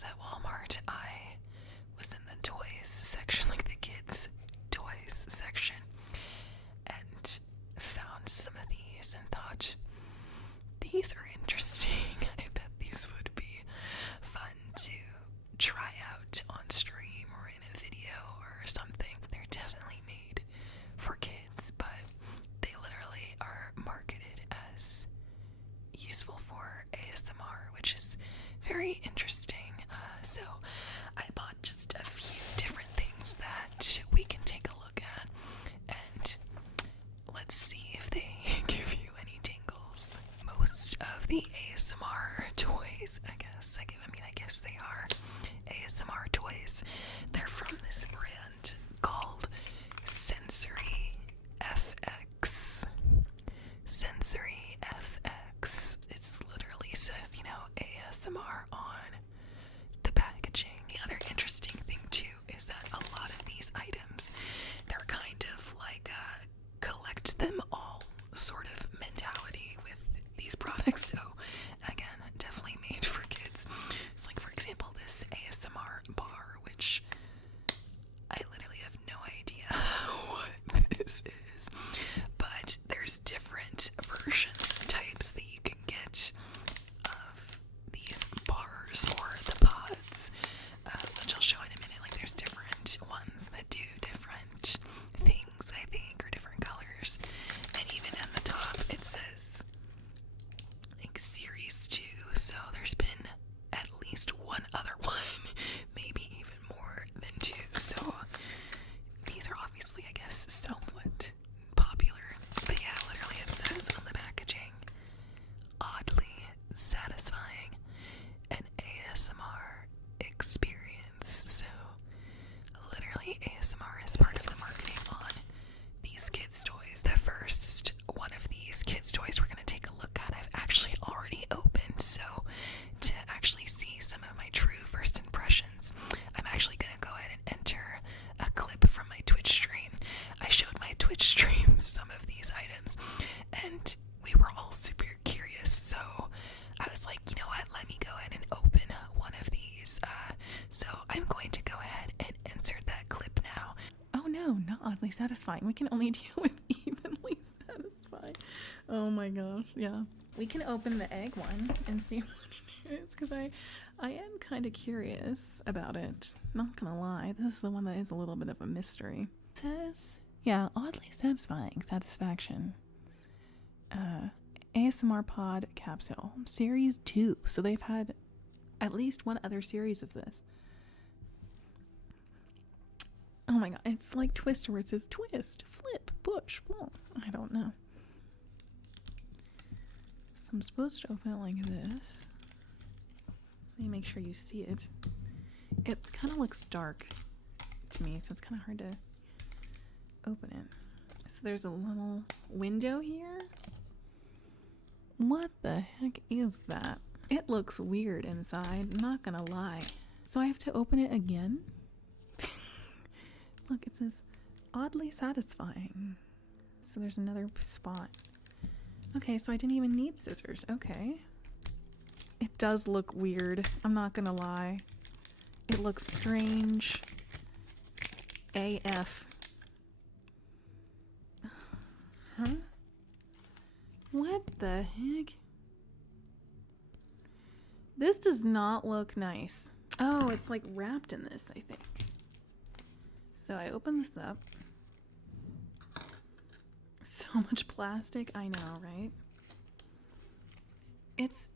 was at Walmart, I was in the toys section, like the kids' toys section, and found some of these and thought, these are interesting. I bet these would be fun to try out on stream or in a video or something. They're definitely made for kids, but they literally are marketed as useful for ASMR, which is very interesting. So I bought just a few different things that we can take a look at, and let's see if they give you any tingles. Most of the ASMR toys, I guess they are ASMR toys. They're from this brand called Sensory FX. Sensory FX. It's literally says, ASMR on the packaging. The other interesting thing too is that a lot of these items, they're kind of like a collect them all sort of mentality with these products. So again, definitely made for kids. It's like, for example, this ASMR bar, which I literally have no idea what this is, but there's different versions and types that you can get of these bars or the pods, which I'll show in a minute. Like, there's different ones that do different things, I think, or different colors. And even at the top, it says, like, Series 2. So there's been at least one other one, maybe even more than 2. So these are obviously, I guess, somewhat popular. But yeah, literally it says on the packaging, oddly satisfying, an ASMR experience. So literally ASMR is part of the marketing on these kids' toys. The first one of these kids' toys we're going to take a look at, I've actually already opened. So to actually see some of my true first impressions, I'm actually going to go ahead and enter a clip from my Twitch stream. I showed my Twitch stream some of these items, and we were all super curious. So I was like, you know what, let me go ahead and open one of these. So I'm going to go ahead and insert that clip now. Oh no, not oddly satisfying. We can only deal with evenly satisfying. Oh my gosh, yeah. We can open the egg one and see what it is, because I am kind of curious about it. Not gonna lie, this is the one that is a little bit of a mystery. It says, yeah, oddly satisfying, satisfaction. ASMR Pod Capsule, Series 2. So they've had at least one other series of this. Oh my god, it's like Twister, where it says twist, flip, push, pull. I don't know. So I'm supposed to open it like this. Let me make sure you see it. It kind of looks dark to me, so it's kind of hard to open it. So there's a little window here. What the heck is that? It looks weird inside, I'm not gonna lie. So I have to open it again? Look, it says oddly satisfying. So there's another spot. Okay, so I didn't even need scissors. Okay. It does look weird, I'm not gonna lie. It looks strange. AF. Huh? What the heck? This does not look nice. Oh, it's like wrapped in this, I think. So I open this up. So much plastic, I know, right?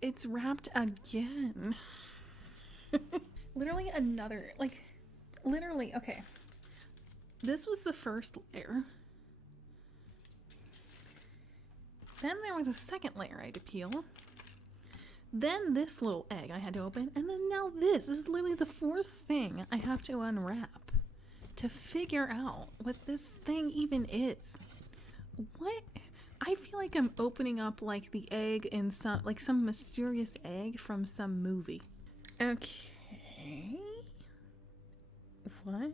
It's wrapped again. Literally another, okay. This was the first layer. Then there was a second layer I had to peel. Then this little egg I had to open. And then now this. This is literally the fourth thing I have to unwrap to figure out what this thing even is. What? I feel like I'm opening up like the egg in some mysterious egg from some movie. Okay. What?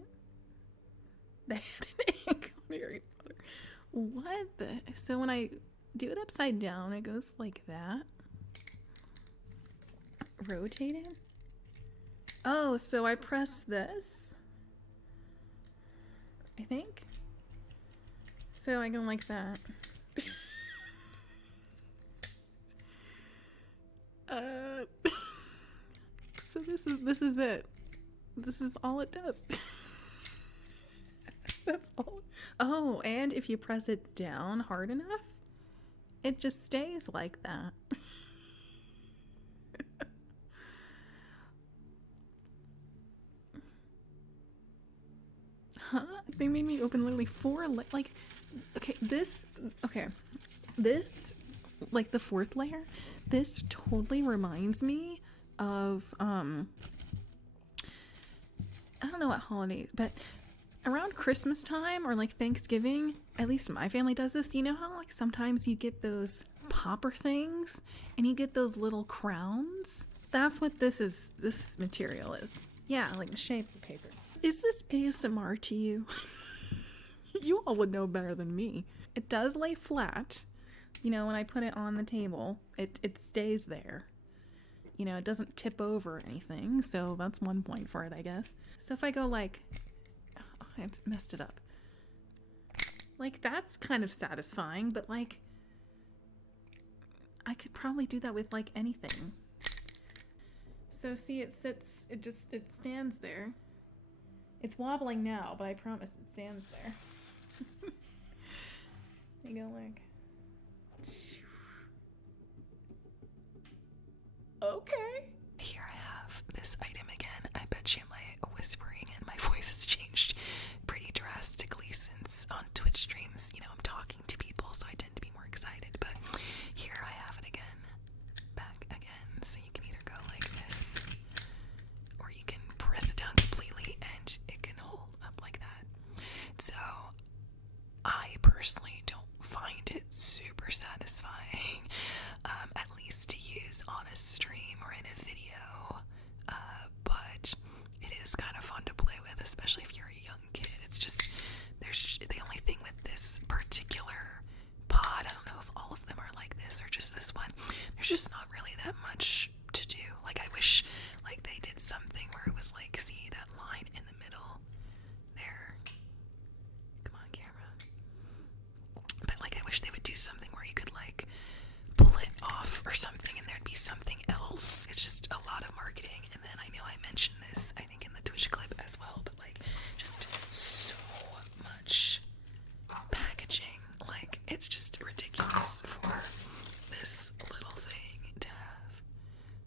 They had an egg on Harry Potter. What the? So when I do it upside down, it goes like that. Rotate it. Oh, so I press this, I think. So I go like that. uh, so this is it. This is all it does. That's all. Oh, and if you press it down hard enough, it just stays like that. Huh? They made me open literally 4 like okay, this like the 4th layer, this totally reminds me of I don't know what holiday, but around Christmas time or like Thanksgiving, at least my family does this. You know how like sometimes you get those popper things and you get those little crowns? That's what this material is. Yeah, like the shape of the paper. Is this ASMR to you? You all would know better than me. It does lay flat. You know, when I put it on the table, it stays there. You know, it doesn't tip over or anything, so that's 1 point for it, I guess. So if I go like, oh, I messed it up. Like, that's kind of satisfying, but like, I could probably do that with like anything. So see, it stands there. It's wobbling now, but I promise it stands there. You go like, okay. Here I have this item again. I bet you my whispering and my voice has changed pretty drastically since on Twitch streams, you know, I'm talking to people, so I tend to be more excited. But here I have it again, back again. So you can either go like this, or you can press it down completely and it can hold up like that. So I personally don't find it super satisfying, at least to use on a stream or in a video, but it is kind of fun to play with, especially if you're a young kid. It's just, there's the only thing with this particular pod, I don't know if all of them are like this or just this one, there's just not really that much to do. Like, I wish like they did something where it was like, see that line in the middle there? Come on, camera. But like, I wish they would do something where you could like pull it off or something and there'd be something else. It's just a lot of marketing. And then I know I mentioned this, I think in the Twitch clip as well, but like, just so much packaging. Like, it's just ridiculous for this little thing to have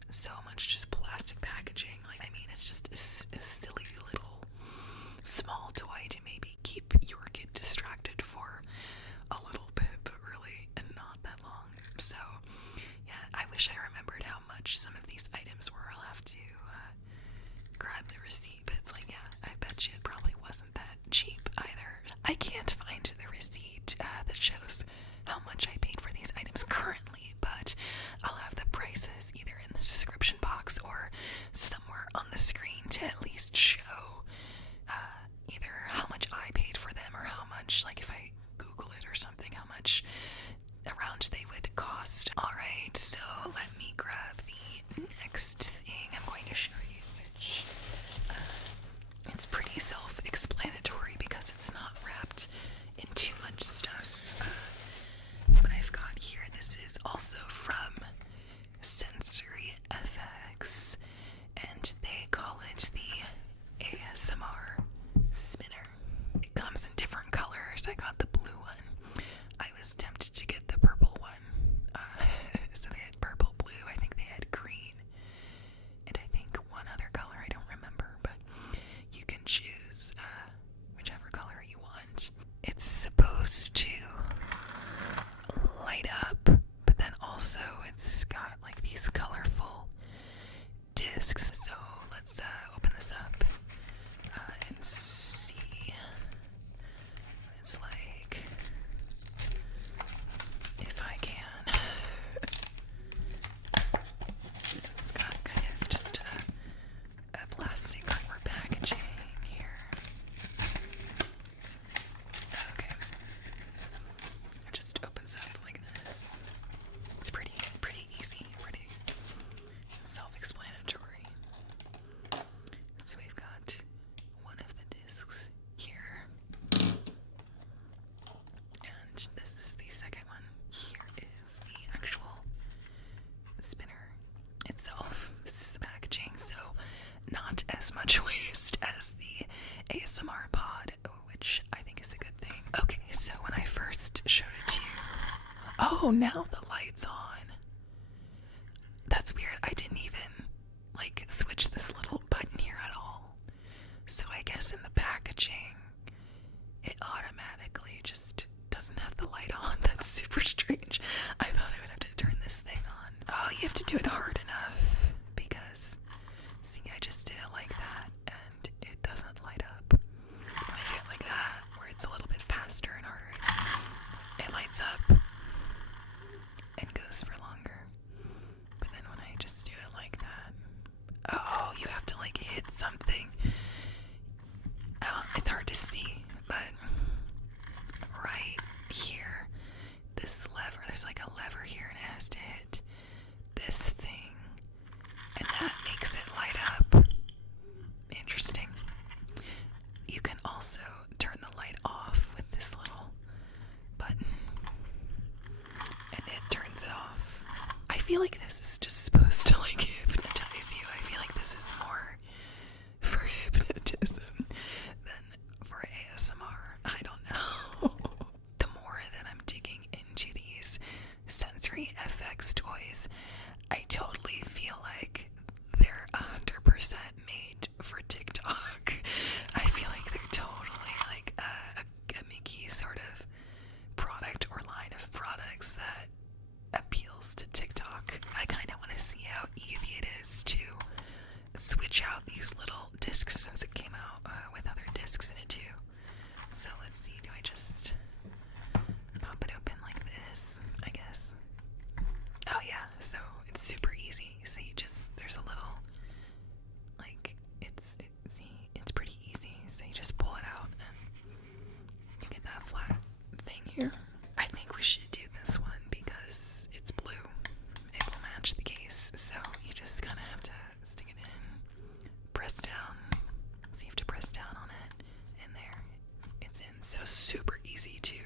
so much just plastic packaging. Like, I mean, it's just a silly little small toy to maybe keep your kid distracted for a little bit, but really not that long. So yeah, I wish I remembered how much some of these items were. I'll have to grab the receipt, but it's like, yeah, I bet you it probably wasn't that cheap either. I can't find the receipt that shows how much I paid for these items currently, but I'll have the prices either in the description box or somewhere on the screen to at least show either how much I paid for them or how much, like if I Google it or something, how much around they would cost. Alright, so let me grab the next thing I'm going to show you, which it's pretty self-explanatory because it's not wrapped in too much stuff. What I've got here, this is also from Sensory FX, and they call it the ASMR spinner. It comes in different colors. I got the blue one. I was tempted to get the purple one. So they had purple, blue, Oh, now the light's on. That's weird. I didn't even like switch this little button here at all. So I guess in the packaging, it automatically just doesn't have the light on. That's super strange. I thought I would have to turn this thing on. Oh, you have to do it hard enough because, see, I just did it like that and it doesn't light up. When I do it like that, where it's a little bit faster and harder, it lights up and goes for longer. But then when I just do it like that, oh, you have to like hit something. It's hard to see, but right here, this lever, there's like a lever here and it has to hit this thing and that makes it light up. Interesting. You can also turn the light off with this little button and it turns it off. I feel like this is just supposed to like hypnotize you. I feel like this is more for hypnotism than for ASMR. I don't know. The more that I'm digging into these sensory FX toys, I totally feel like they're 100% made for TikTok. I feel like they're totally like a gimmicky sort of product or line of products that appeals to TikTok. I kind of want to see how easy it is to switch out these little discs since it came out with other discs in it too. So let's see, do I just pop it open like this, I guess? Oh yeah, so it's super easy. So you just, there's a little, like, see, it's pretty easy. So you just pull it out and you get that flat thing here. I think we should do this one because it's blue. It will match the case. So you just kind of have to stick it in, press down. So you have to press down on it, and there, it's in. So super easy to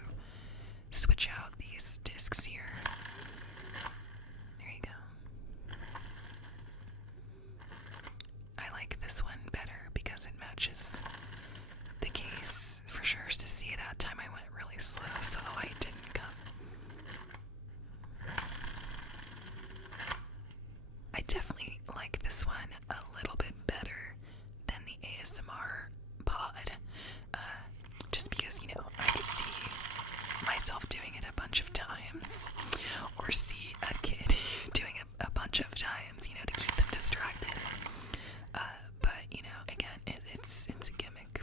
switch out these discs here. There you go. I like this one better because it matches the case for sure. To see that time I went really slow, so the light didn't come. I definitely like this one a little bit better than the ASMR pod, just because, you know, I could see myself doing it a bunch of times, or see a kid doing it a bunch of times, you know, to keep them distracted. But, you know, again, it's a gimmick,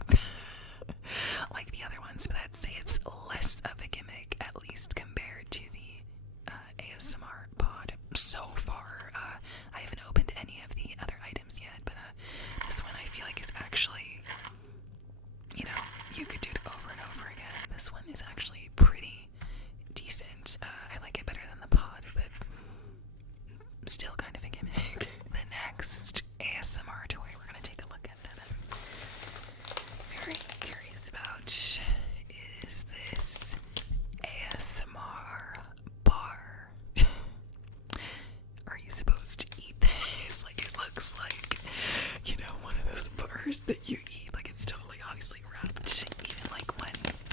like the other ones, but I'd say it's less of a gimmick, at least compared to the ASMR pod so far. I haven't opened any of the other items yet, but this one I feel like is actually, you know, you could do it over and over again. This one is actually pretty decent. I like it better than the pod, but still kind of a gimmick. The next ASMR toy we're going to take a look at that I'm very curious about is this ASMR bar. Are you supposed to eat this? Like, it looks like, you know, one of those bars that you eat. Like, it's totally obviously wrapped, even like one,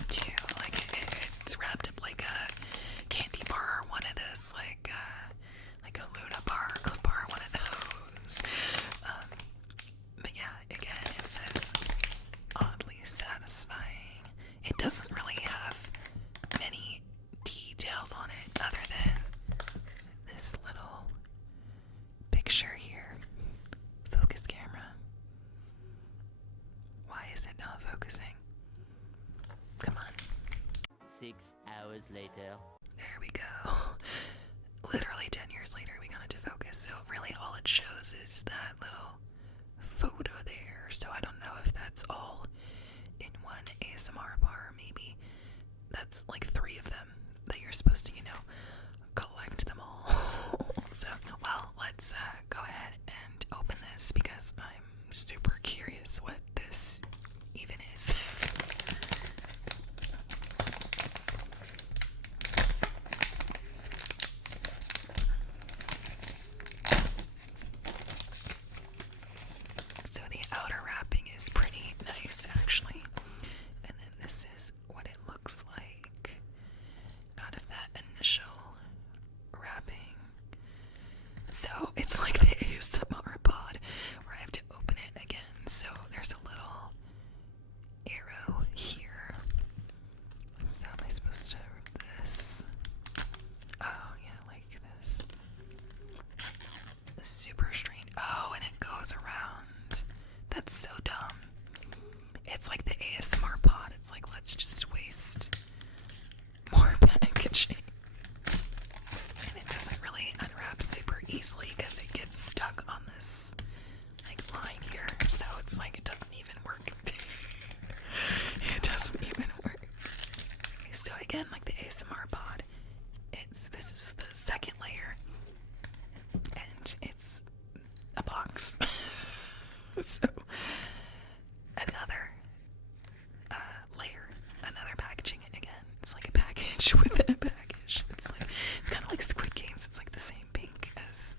two, like it's wrapped up like a candy bar or one of those, like a Luna bar, or Cliff bar, one of those. But yeah, again, it says oddly satisfying. It doesn't really have many details on it other than this little picture here. Focus camera. Why is it not focusing? Come on. 6 hours later. There we go. Literally 10 years later we got it to focus. So really all it shows is that little photo there. So I don't know if that's all in one ASMR bar, or maybe that's like 3 of them that you're supposed to, you know, collect them all. So, well, let's go ahead and open this because I'm super curious what this even is. So the outer wrapping is pretty nice, actually. And then this is what it looks like out of that initial That's so dumb. It's like the ASMR pod. It's like, let's just waste more packaging. And it doesn't really unwrap super easily because it gets stuck on this like line here. So it's like it doesn't even work. It doesn't even work. So again, like the ASMR pod, this is the second layer, and it's a box. So another layer, another packaging again. It's like a package within a package. It's kind of like Squid Games. It's like the same pink as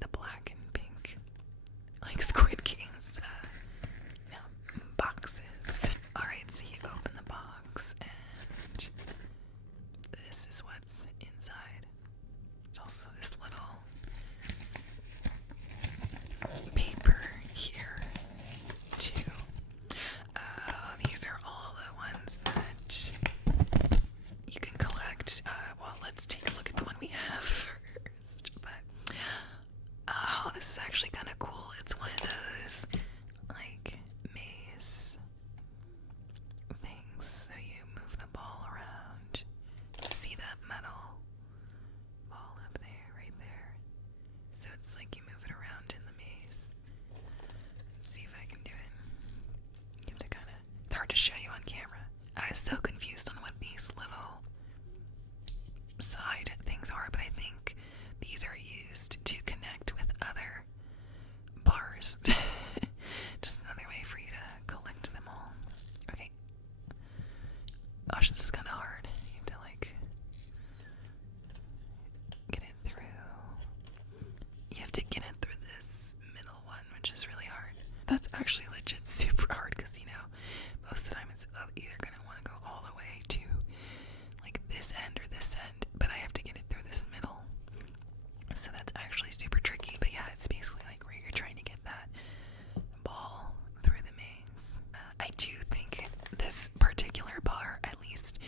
the black and pink, like Squid Games. Boxes. All right, so you open the box, and this is what's inside. It's also this little paper here too. These are all the ones that you can collect. Well, let's take a look at the one we have first. But oh, this is actually kind of cool. It's one of those like maze things. So you move the ball around to see that metal ball up there, right there. So it's like you move it around in the maze. Let's see if I can do it. You have to kind of, it's hard to show you on camera. I was so confused on what these little side things are, but I think these are used to connect with other bars. Just another way for you to collect them all. Okay. Gosh, this is kind of hard. You have to like get it through. You have to get it through this middle one, which is really hard. That's actually legit super hard because, you know, most of the time it's either going to want to go all the way to like this end or this end, but I have to get it through this middle. So that's actually super tricky. But yeah, it's basically like where you're trying to get that ball through the maze. I do think this particular bar, at least,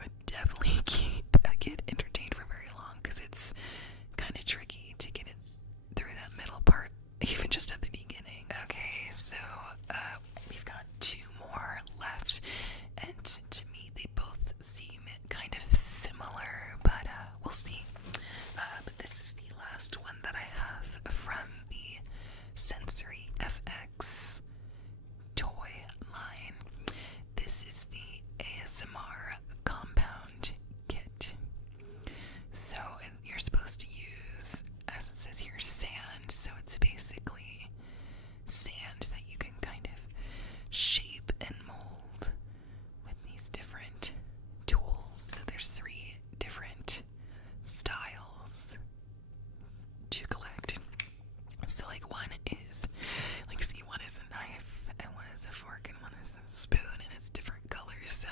would definitely keep a kid entertained for very long because it's kind of tricky to get it through that middle part, even just at the beginning. Okay, so we've got two more left, and to me they both seem kind of similar, but we'll see. But this is the last one that I have from the Sensory FX toy line. This is the ASMR compound kit. So you're supposed to use, as it says here, sand. So it's basically sand that you can kind of shape and mold with these different tools. So there's 3 different styles to collect. So like one is, like see, one is a knife and one is a fork and one is a spoon, and it's different colors. So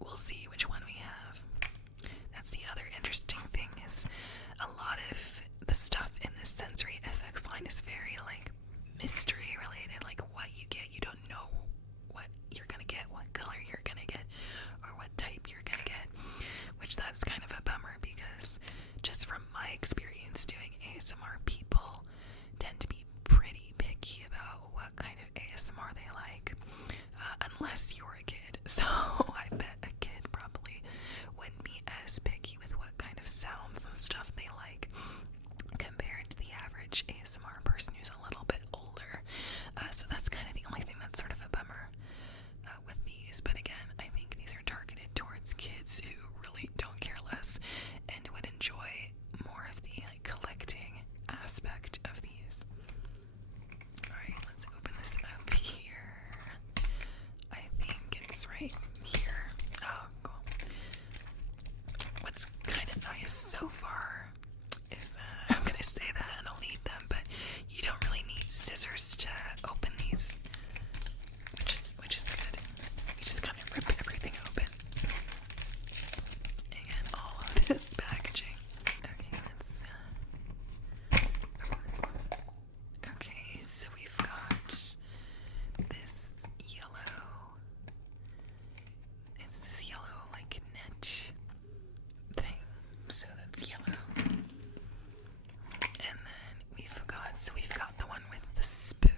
we'll see which one we have. That's the other interesting thing, is a lot of the stuff in this Sensory FX line is very like mystery related. Like what you get, you don't know what you're gonna get, what color you're gonna get, or what type you're gonna get, which that's kind of a bummer because just from my experience doing ASMR, people tend to be pretty picky about what kind of ASMR they like, unless you're a kid. So I bet a kid probably wouldn't be as picky with what kind of sounds and stuff they like compared to the average ASMR person who's a little bit older. So that's kind of the only thing that's sort of a bummer with these. But again, I think these are targeted towards kids who really don't care less and would enjoy more of the like collecting aspect of these. Alright, let's open this up here. I think it's right here. Oh, cool. What's kind of nice so far is that, I'm gonna say that and I'll need them, but you don't really need scissors to open these, which is good. You just kind of rip everything open. And all of this packaging. Okay, let's open this. Okay, so we've got this yellow. It's this yellow like net thing. So that's yellow. And then we've got the one with the spoon.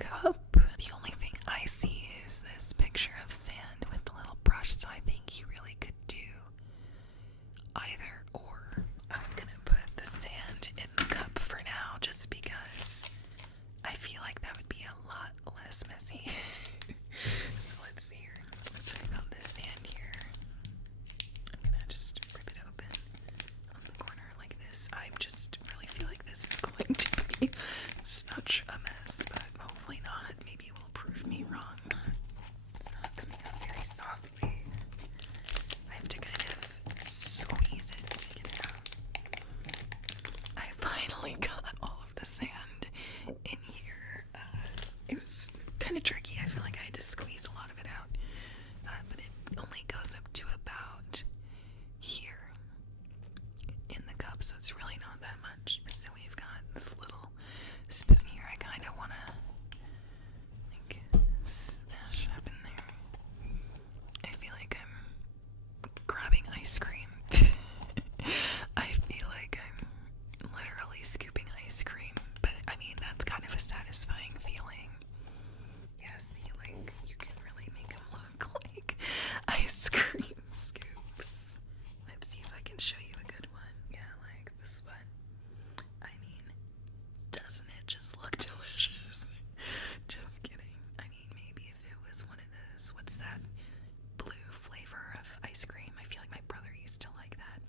cup. The only thing I see is this picture of sand with the little brush, so I think you really could do either or. I'm gonna put the sand in the cup for now just because I feel like that would be a lot less messy. So let's see here. So I got this sand here. I'm gonna just rip it open on the corner like this. I just really feel like this is going to be such a mess, but hopefully not. Maybe it will prove me wrong. It's not coming out very softly. I have to kind of squeeze it to get it out. I finally got all of the sand in here. It was kind of tricky. I feel like I had to squeeze a lot of it out. But it only goes up to about here in the cup, so it's really not that much. So we've got this little spoon here. I kind of want to like smash it up in there. I feel like I'm grabbing ice cream. I feel like I'm literally scooping ice cream, but I mean, that's kind of a satisfying feeling. Yeah, see, like, you can really make them look like ice cream scoops. Let's see if I can show you a good one. Yeah, like this one. I mean, doesn't it just look delicious? Just kidding. I mean, maybe if it was one of those, what's that blue flavor of ice cream? I feel like my brother used to like that.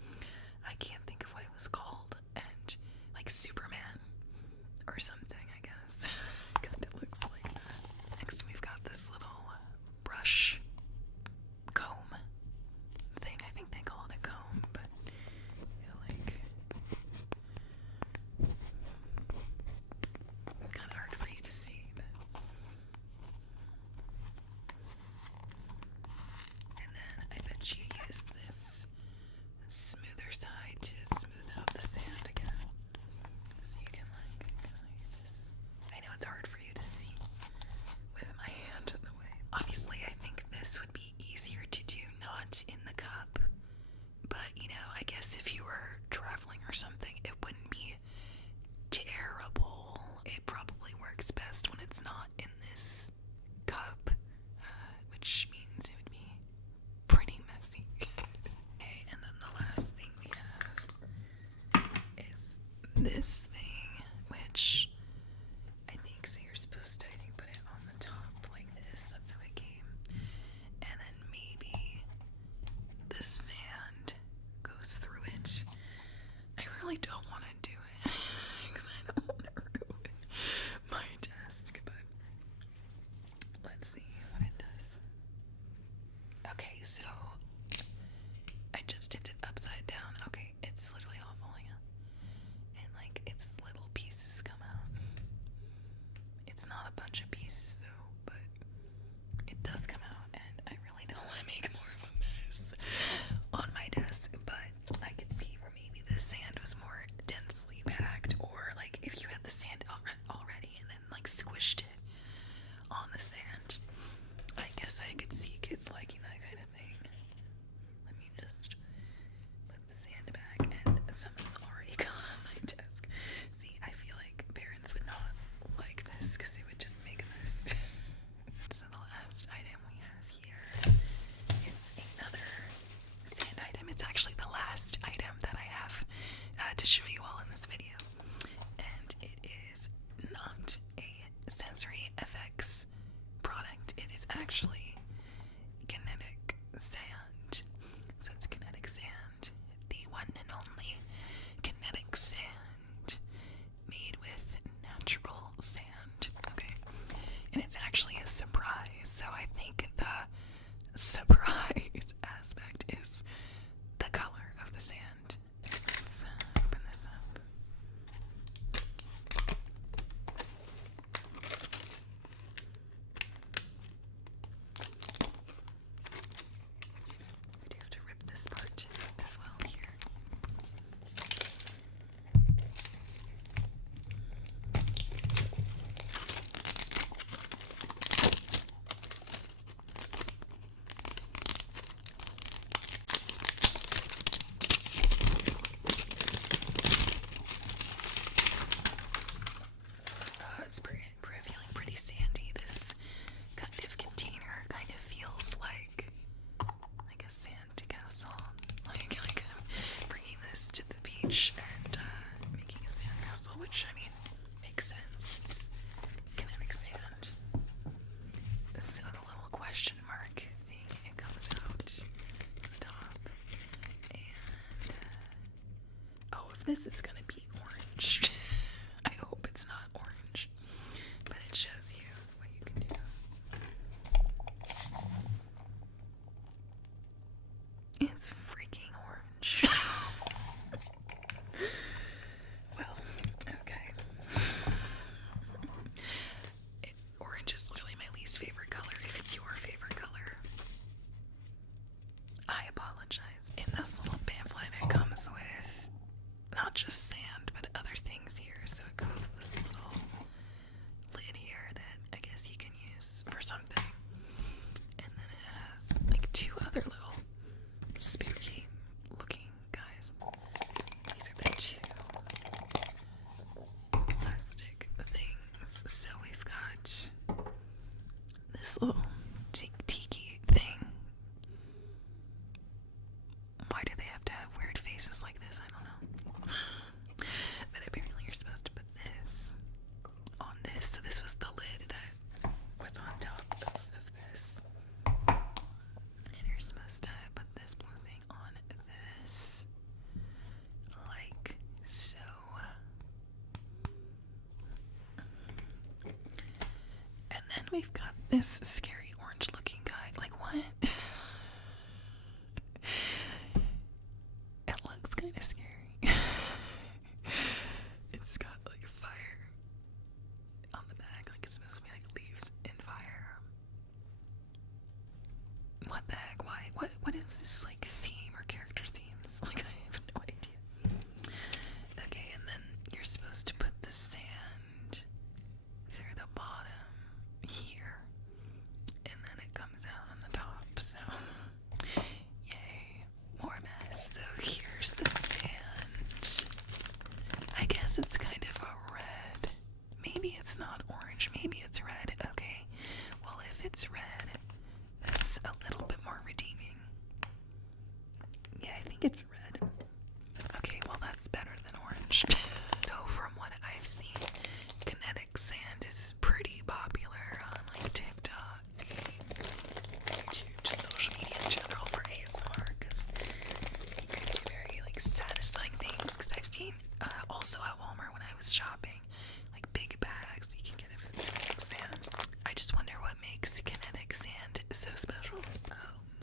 I can't think of what it was called. And like Superman or something, I guess. Kind of looks like that. Next, we've got this little brush comb thing. I think they call it a comb, but like kind of hard for you to see. But and then I bet you use this smoother side to smooth out the sand again, so you can like this. I know it's hard for you to see with my hand in the way. Obviously, I think this would be easier to do not in the cup, but you know, I guess if you were traveling or something, it wouldn't be terrible. It probably works best when it's not in this cup, which means it would be pretty messy. Okay, and then the last thing we have is this thing, which I think, so you're supposed to, I think, put it on the top like this. That's how it came. And then maybe the sand goes through it. I really don't want to do it because I don't want to ruin my desk, but let's see what it does. Okay, so I just tipped it upside down. Okay, it's literally all falling out. And like its little pieces come out. It's not a bunch of pieces though, but it does come out, and I really don't want to make more of a mess on my desk, but I could see where maybe the sand was more densely packed, or like if you had the sand already and then like squished it on the sand. I guess I could see kids liking that kind of thing. Let me just put the sand back, and someone's already gone on my desk. See, I feel like parents would not like this because it would just make a mess. So the last item we have here is another sand item. It's actually the last item that I have to show you all in this video, and it is not a sensory effects product. It is actually Kinetic we've got this scary orange looking guy. Like, what? It looks kind of scary. It's got like fire on the back, like it's supposed to be like leaves in fire. What the heck? Why? What is this like theme or character themes? Like, I have no idea. Okay, and then you're supposed to put the sand through the bottom here, and then it comes out on the top. So, yay, more mess. So here's the sand. I guess it's kind of a red. Maybe it's not orange. Maybe it's red. Okay. Well, if it's red, that's a little bit more redeeming. Yeah, I think it's red. Okay, well, that's better than orange. So, from what I've seen, kinetic sand is pretty popular on like TikTok, YouTube, just social media in general for ASMR, because you can do very like satisfying things. Because I've seen also at Walmart when I was shopping, like big bags you can get it from kinetic sand. I just wonder what makes kinetic sand so special. Oh,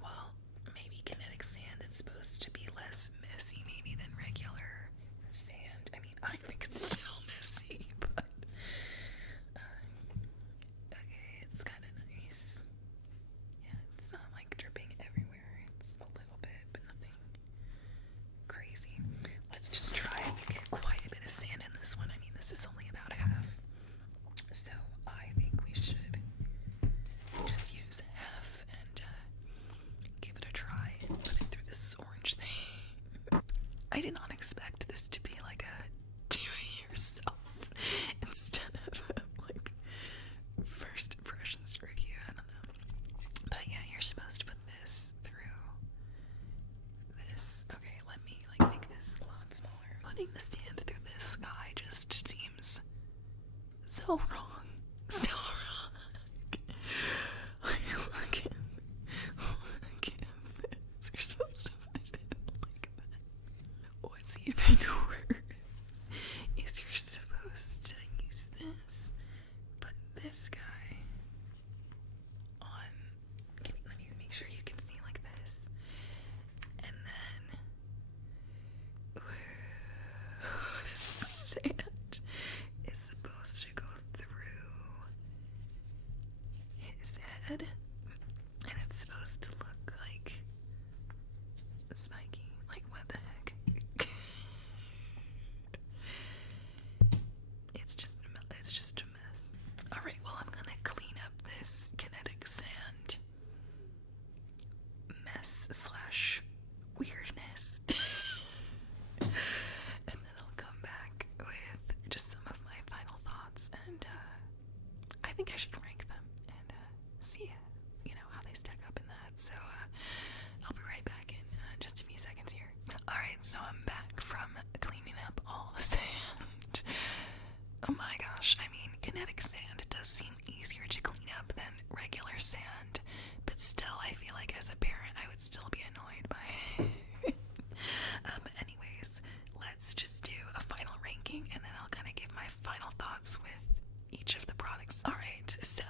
well, maybe kinetic sand is supposed to be less messy maybe than regular sand. I mean, I think it's still messy, but okay, it's kind of nice. Yeah, it's not like dripping everywhere. It's a little bit, but nothing crazy. Let's just try. You get quite a bit of sand in this one. I mean, this is only about half. So I think we should just use half and give it a try and put it through this orange thing. I did not expect this to be like a do it yourself instead of like first impressions review. I don't know. But yeah, you're supposed to put this through this. Okay, let me like make this a lot smaller. Putting the sand through this guy just seems so wrong. So wrong. Look at this. You're supposed to put it like that. What's even worse is you're supposed to use this, put this guy on. Let me make sure you can see like this, and then this sand is supposed to go through his head, and it's supposed to look like spiky. Like, what the heck? It's just a mess. All right, well, I'm gonna clean up this kinetic sand mess slash weirdness, and then I'll come back with just some of my final thoughts, and I think I should rank them and see, how they stack up in that. So I'll be right back in just a few seconds here. All right, so I'm back from cleaning up all the sand. Oh my gosh, I mean, kinetic sand does seem easier to clean up than regular sand, but still, I feel like as a parent, I would still be annoyed by it. But anyways, let's just do a final ranking, and then I'll kind of give my final thoughts with each of the products. All right, so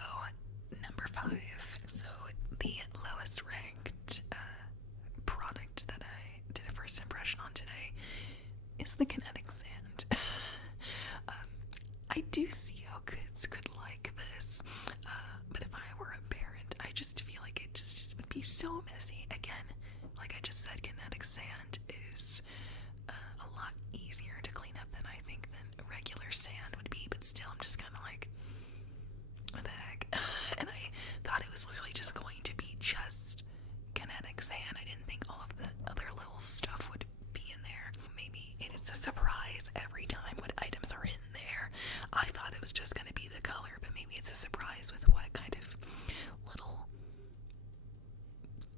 number 5. So the lowest ranked product that I did a first impression on today is the kinetic sand. I do see how kids could like this, but if I were a parent, I just feel like it just would be so messy. Again, like I just said, kinetic sand is a lot easier to clean up than I think than regular sand would be, but still, I'm just kind of like, what the heck? And I thought it was literally just going to be just kinetic sand. I didn't think all of the other little stuff would be in there. Maybe it is a surprise every time what items are in there. I thought it was just going to be the color, but maybe it's a surprise with what kind of little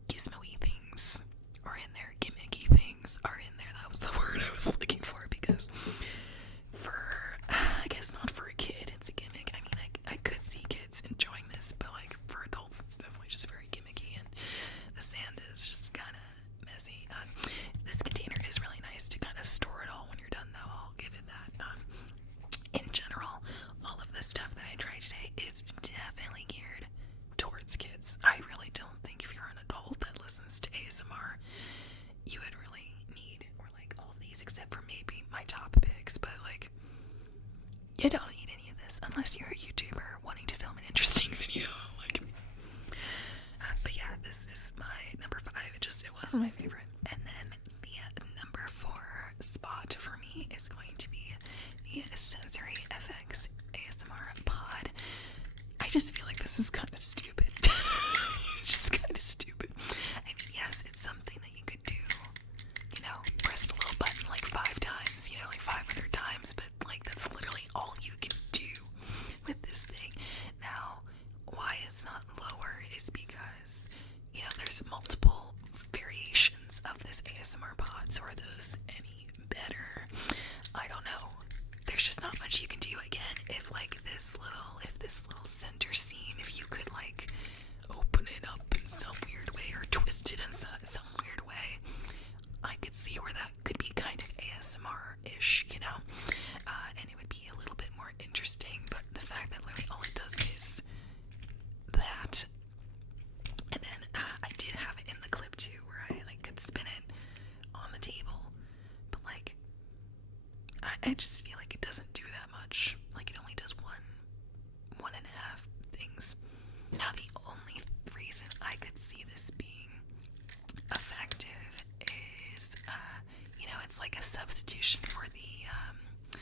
gizmo-y things are in there, gimmicky things are in there. That was the word I was looking for, because I guess not for a kid, it's a gimmick. That's my favorite. And then the number 4 spot for me is going to be the Sensory FX ASMR pod. I just feel like this is kind of stupid. It's just kind of stupid. I mean, yes, it's something that you could do. You know, press the little button like 5 times, you know, like 500 times, but like that's literally all you can do with this thing. Now, why it's not lower is because, you know, there's multiple variations of this ASMR pod, so are those any better? I don't know. There's just not much you can do. Again, if this little center seam, if you could like open it up in some weird way or twist it in some weird way, I could see where that could be kind of ASMR-ish, you know, and it would be a little bit more interesting. But the fact that literally all it does is that, and then I did have it in the clip too, where I like could spin it on the table, but like I just feel like it doesn't do that much. Like it only does one and a half things. Now the only reason I could see this being effective is, you know, it's like a substitution for the,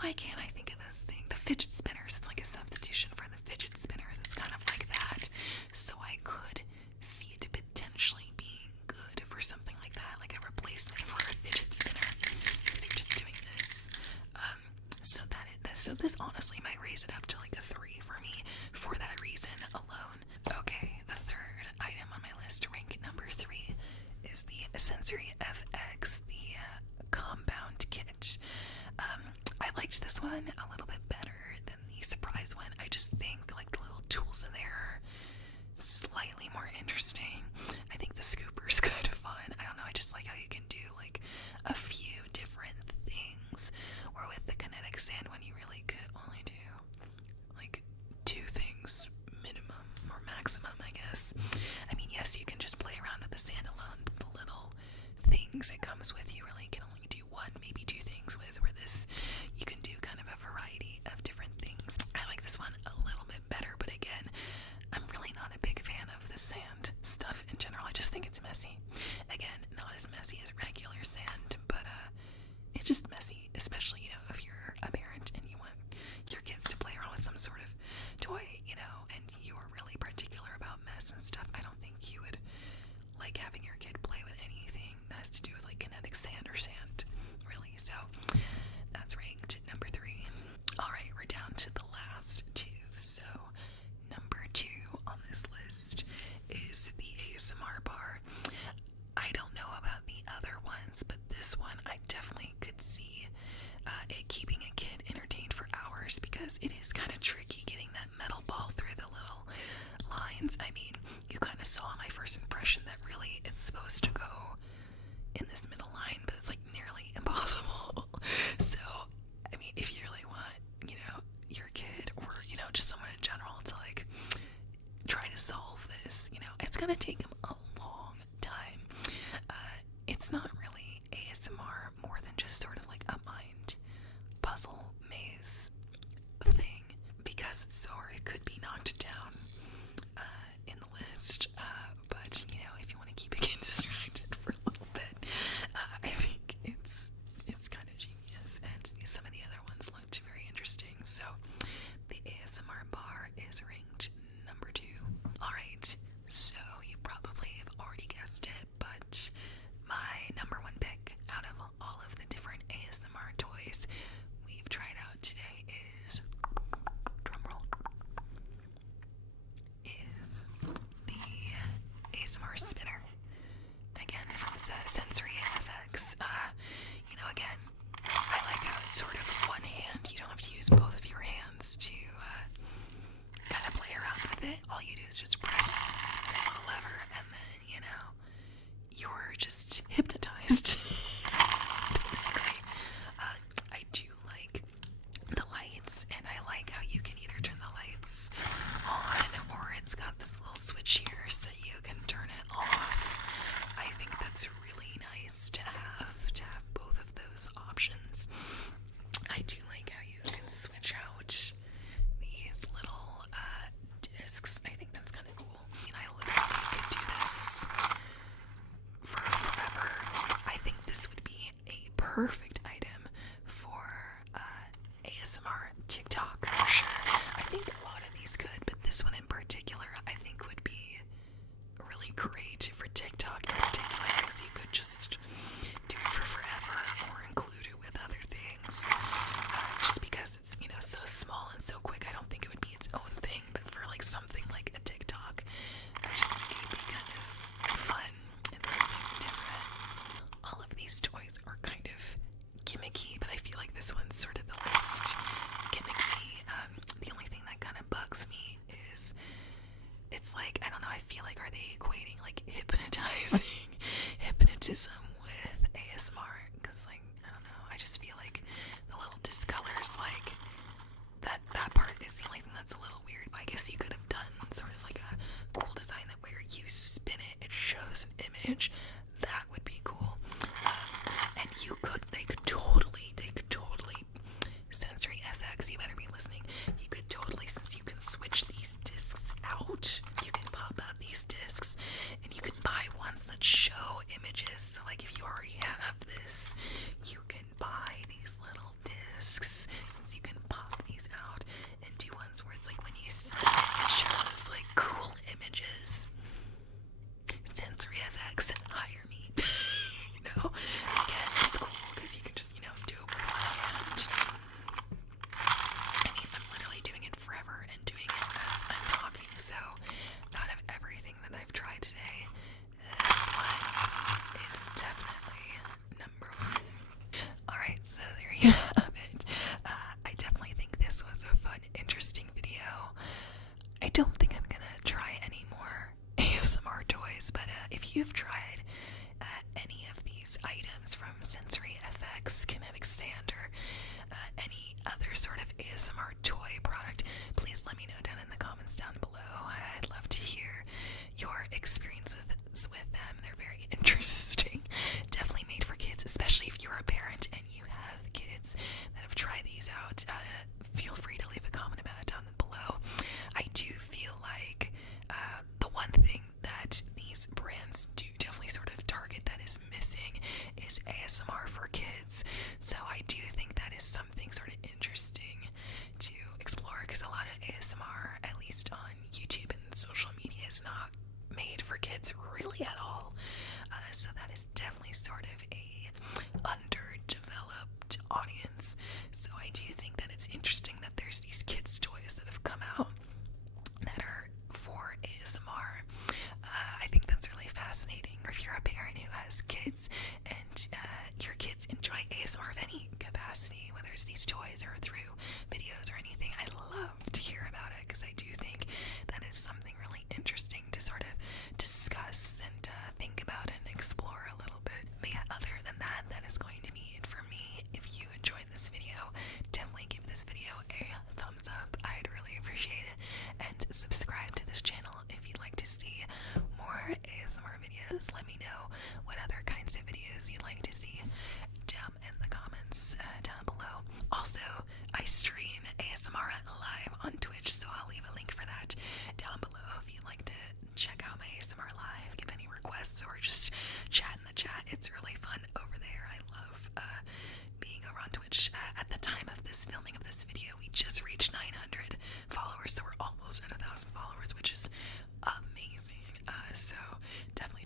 why can't I think of this thing? The fidget spinners. It's like a substitution for the fidget spinners. It's kind of like that. So I could see it potentially being good for something like that, like a replacement for a fidget spinner, because you're just doing this. So this honestly might raise it up to like a 3 for me for that reason alone. Okay, the third item on my list, rank number 3, is the Sensory FX, the compound kit. I liked this one a little bit better than the surprise one. I just think like the little tools in there are slightly more interesting. I think the scooper's kind of fun. I don't know, I just like how you can do like a few different things, or with the Kinetic sand one you really could only do like 2 things minimum or maximum, I guess. I mean, yes, you can just play around with the sand alone, but the little things it comes with you really can only do 1, maybe 2 things with, where this you can do kind of a variety of different things. I like this one a little bit better, but again, I'm really not a big fan of the sand stuff in general. I just think it's messy. Again, not as messy as regular sand, but it's just messy, especially, you know, if you're a parent and you want your kids to play around with some sort of toy, you know, and you are really particular about mess and stuff. I don't think you would like having your kid play with anything that has to do with like kinetic sand or sand, really. So that's ranked number 3. Alright, we're down to the last 2. So number 2 on this list is the ASMR bar. I don't know about the other ones, but this one I definitely could see it keeping a kid entertained for hours, because it is kind of tricky getting that metal ball through the little lines. I mean, you kind of saw my first impression that really it's supposed to go in this middle line, but it's like nearly impossible. So, I mean, if you really want, you know, your kid or, you know, just someone in general to like try to solve this, you know, it's gonna take them a long time. It's not really ASMR more than just sort of like a mind puzzle maze thing, because it's so hard it could be knocked down in the list. But you know, if you want to keep a kid distracted for a little bit, I think it's kind of genius, and some of the other ones looked very interesting. So the ASMR bar is ranked number 2. Alright, so you probably have already guessed it, but my number 1 pick out of all of the different ASMR toys we've tried out today is, drumroll, is the ASMR spinner. Again, from Sensory FX. You know, again, I like how it's sort of one hand. You don't have to use both of your hands to kind of play around with it. All you do is just press this little lever, and then, you know, you're just hypnotized. Basically. I do like the lights, and I like how you can either turn the lights on, or it's got this little switch here so you can turn it off. I think that's really nice to have both of those options. I do like how you can switch out these little discs. I think that's kind of cool. And I literally could do this perfect item for ASMR TikTok for sure. I think a lot of these could, but this one in particular I think would be really great for TikTok in particular, because you could just do it for forever or include it with other things. Just because it's, you know, so small and so quick, I don't think it would be its own thing, but for like something like a TikTok, I just think it would be kind of fun and something different. All of these toys are kind of gimmicky, but I feel like this one's sort of the least gimmicky. The only thing that kind of bugs me is it's like, I don't know, I feel like, are they equating like hypnotism with ASMR? Because like, I don't know, I just feel like the little discolors, like that part is the only thing that's a little weird. But I guess you could have done sort of like a cool design that where you spin it, it shows an image. That would be cool. And they could totally sensory FX, you better be listening. You could totally, since you can switch these discs out, you can pop out these discs and you can buy ones that show images. So like if you already have this, you can buy these little discs, since you can pop these out and do ones where it's like when you spin it shows like cool images. Sensory FX, hire me. You know, again, it's cool because you can just, you know, do it with one hand. I mean, I'm literally doing it forever and doing it as I'm talking, so out of everything that I've tried today, this one is definitely number one. Alright, so there you have it. I definitely think this was a fun, interesting video. I don't think I'm gonna try any more ASMR toys, but if you've tried any of these items from Sensory FX, Kinetic Stand, or any other sort of ASMR toy product, please let me know down in the comments down below. I'd love to hear your experience with them. They're very interesting. Definitely made for kids, especially if you're a parent and you have kids that have tried these out. Feel free to leave a comment about it down below. I do feel like the one thing that these brands do definitely sort of target that is missing is ASMR for kids. So I do think that is something sort of interesting to explore, because a lot of ASMR, at least on YouTube and social media, is not made for kids really at all. So that is definitely sort of a underdeveloped audience. So I do think that it's interesting that there's these kids' toys that have come out that are for ASMR. I think that's really fascinating. Or if you're a parent who has kids and your kids enjoy ASMR of any capacity, whether it's these toys or through videos or anything, I'd love to hear about it, because I do think that is something really interesting to sort of discuss and think about and explore a little bit. But yeah, other than that, that is going to be it for me. If you enjoyed this video, definitely give this video a thumbs up. I'd really appreciate it. And subscribe to this channel if you'd like to see more ASMR videos. Let me know what other kinds of videos you'd like to see down in the comments down below. Also, I stream ASMR live on Twitch, so I'll leave a link for that down below if you'd like to check out my ASMR live, give any requests, or just chat in the chat. It's really fun over there. I love being over on Twitch. At the time of this filming of this video, we just reached 900 followers, so we're almost at 1,000 followers, which is amazing. So definitely